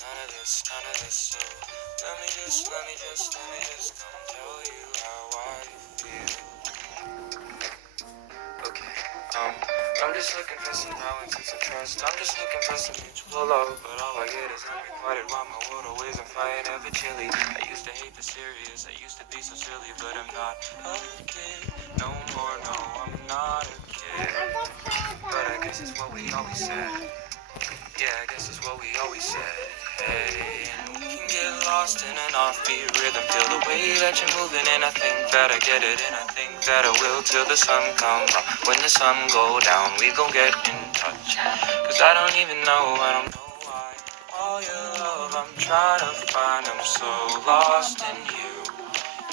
none of this. So let me just come tell you how I feel. Okay, I'm just looking for some balance and some trust. I'm just looking for some mutual love, but all I get is unrequited while my world always on fire, never chilly. I used to hate the serious, I used to be so silly, but I'm not a kid no more. No, I'm not a kid. But I guess it's what we always said. Yeah, I guess it's what we always said. Hey, and we can get lost in an offbeat rhythm. Feel the way that you're moving, and I think that I get it, and I think that I will till the sun comes up. When the sun go down, we gon' get in touch. Cause I don't even know, I don't know why. All your love I'm trying to find, I'm so lost in you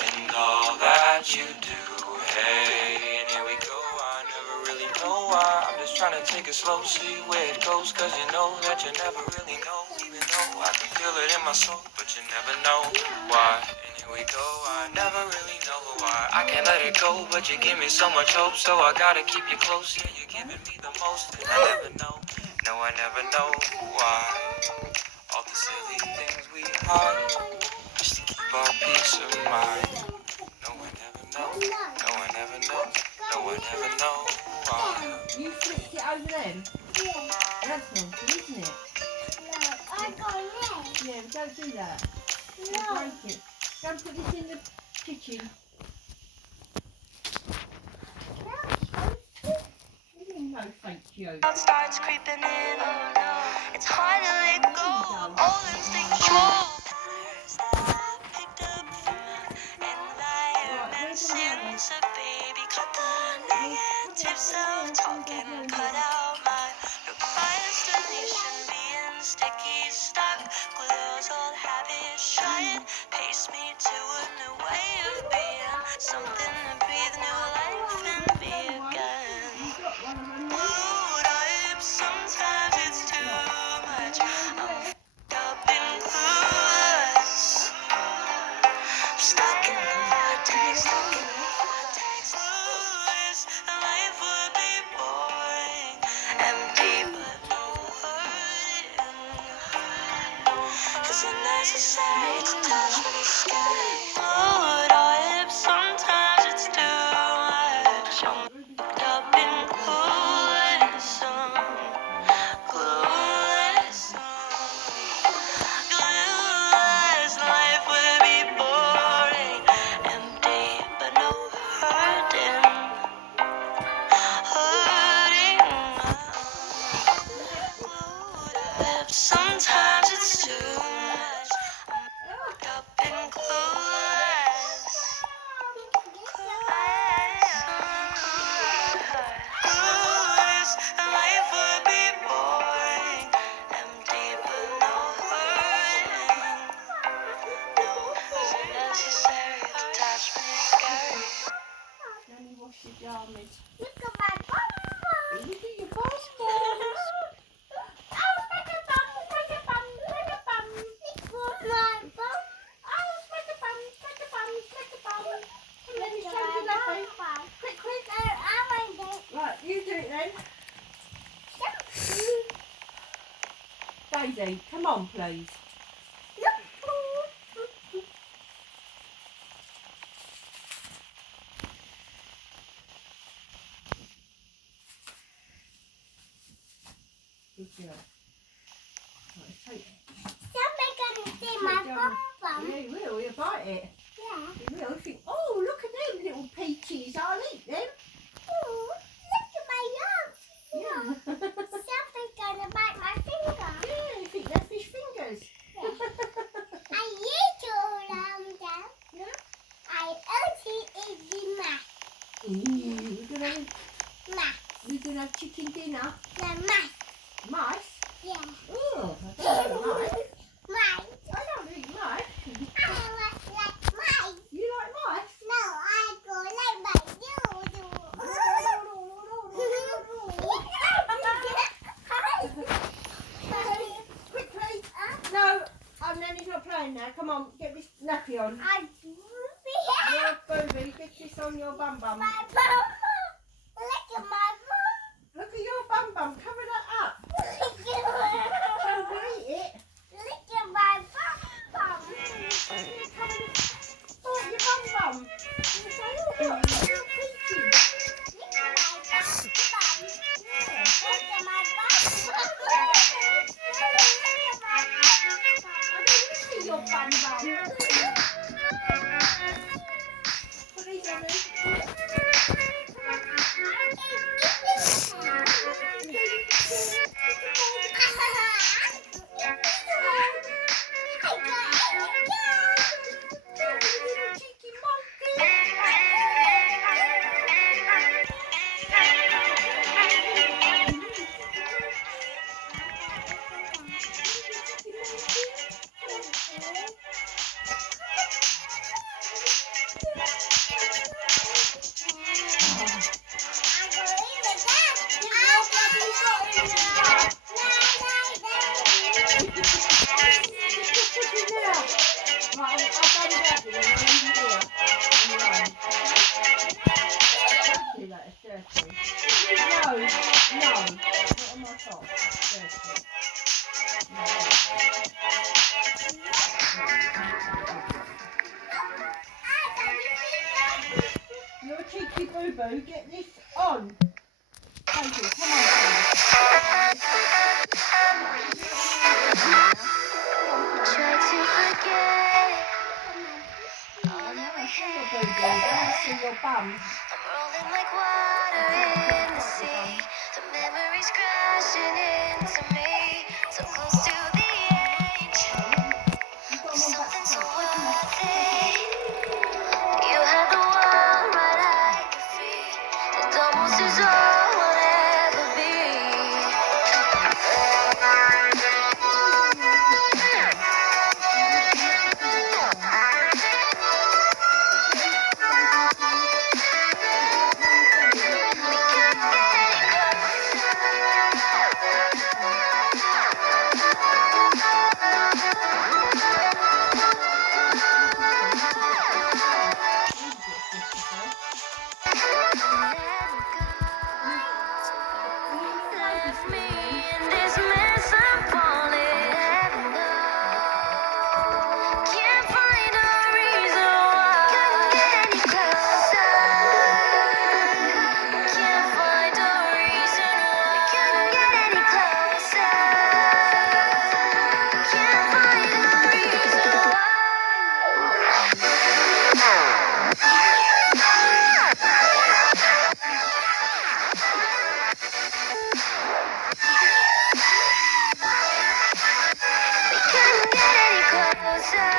and all that you do. Hey, and here we go, I never really know why. I'm just trying to take it slow, see where it goes. Cause you know that you never really know. Even though I can feel it in my soul, but you never know why. And here we go, I never really know why. I can't let it go, but you give me so much hope. So I gotta keep you close, yeah, you're giving me the most. And I never know, no, I never know why. All the silly things we hide, just to keep our peace of mind. No one ever know, no one ever know, no one ever know why. You flipped it over them? Yeah. That's naughty, isn't it? No, I got it. Yeah, but don't do that. You'll No. break it. Go and put this in the kitchen. No, thank you. Starts creeping in. It's hard to let go. All instinctual patterns that I picked up from environment. Since a baby, cut the negatives of talking. Cut out my procrastination, being sticky, stuck. Glues old habits, try and pace me to a new way of being. Something to breathe new life and be again. Mood up, sometimes it's too much. I'm f***ed up and clueless. Stuck in the vortex, clueless. Life would be boring, empty but no hurting. Is it necessary to touch me sky? Mood up, sometimes it's too much. I'm f***ed up and clueless. Clueless, clueless. Life would be boring, empty but no hurting, hurting. Glued up, sometimes it's too much. I'm up and clueless. Clueless, life would be boring, empty but no hurting. No, is it necessary to touch me scary? Danny, wash your jammies. Look at my bum. Look at your passports. Oh, make a bum, make a bum, make a bum. Look at my bum. Oh, make a bum, make a bum, make a bum. Let me show you that. Quick, quick, I want it. Right, you do it then. Daisy, come on, please. Good girl. Right, take it. Somebody's gonna see my bum bum. Yeah, he will. He'll bite it. Yeah. He will. He'll think, oh, look at them little peaches. I'll eat them. Oh, look at my arms. Yeah. Somebody's gonna bite my finger. Yeah, you think they're fish fingers. I eat all of them. Yeah. I also eat the math. Ooh, we're gonna have chicken dinner. The math. Mice? Yeah. Oh, I don't like mice. Mice. I don't eat mice. I like mice. You like mice? No, I go like my Quickly. No, Nanny's not playing now. Come on, get this nappy on. Your booby, get this on your bum bum. My bum. Look at my Look at your bum bum. Cover that up. bum. Don't eat it. Look bum bum. Put these on me. Cheeky You're a cheeky boo-boo. Get this on. Daisy, come on, Try to forget all that we I see your bum. I'm rolling like water in the sea. The memories crashing into me. So close to the edge. You've got them on back Something so to worth it. You had the world right at your feet. It almost is all we'll ever be. Left me in this mess I'm falling. Can't find a reason why. Couldn't get any closer. Can't find a reason why. Couldn't get any closer. Can't find a reason why. Couldn't get any closer. We couldn't get any closer.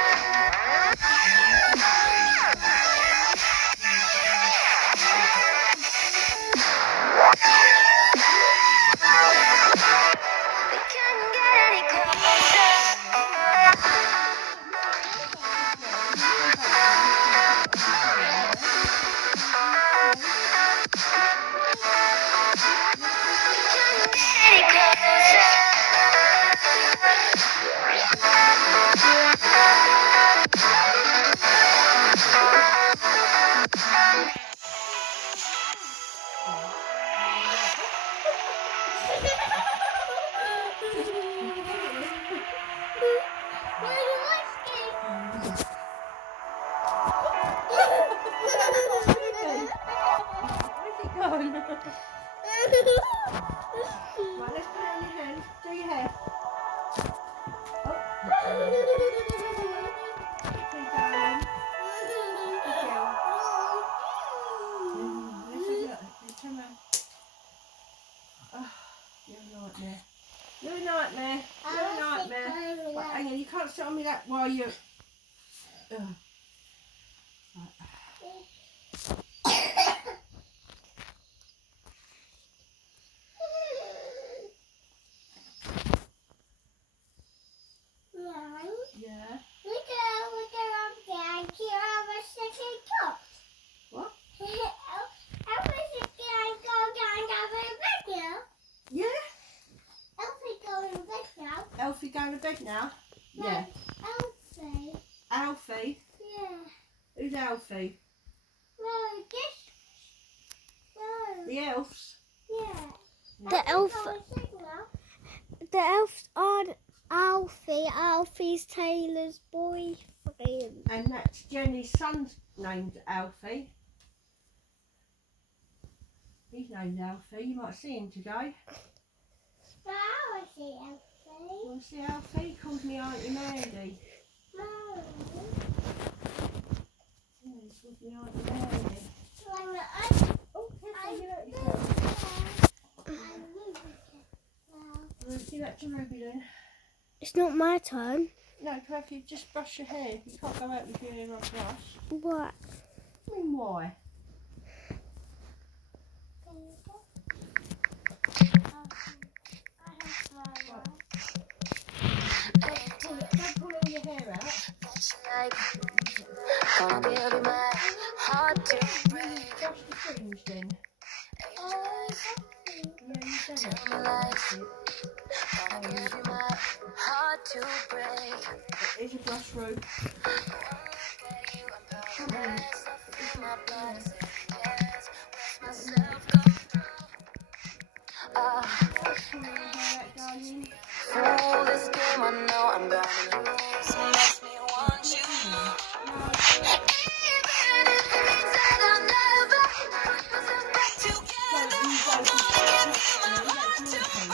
Couldn't get any closer. Where's it going? Right, let's put it on your hand. Do your hair. Oh. Quickly, darling. Good girl. Let's have a look. Turn around. Oh, you're a nightmare. You're a nightmare. You're a nightmare. Right, hang on, you can't sit on me that while you're... Ugh. Yeah. What? Yeah? Elfie going to bed now? Yeah. Alfie? Who's Alfie? The elves? The elves aren't Alfie. Alfie's Taylor's boyfriend. And that's Jenny's son's named Alfie. He's named Alfie. You might see him today. You want to see Alfie? He calls me Auntie Mandy. You know what you're doing. Mama, Oh, careful, you hurt yourself. Give that to Ruby then. It's not my turn. No, Clive, you just brush your hair. You can't go out with your hair unbrushed. What? I mean, why? Don't pull all your hair out. Gonna give you my heart to break. Brush the fringe then. Yeah, you've done it. Gonna give you my heart to break. Here's your brush, Rube. Come on. Fool this game, I know I'm gonna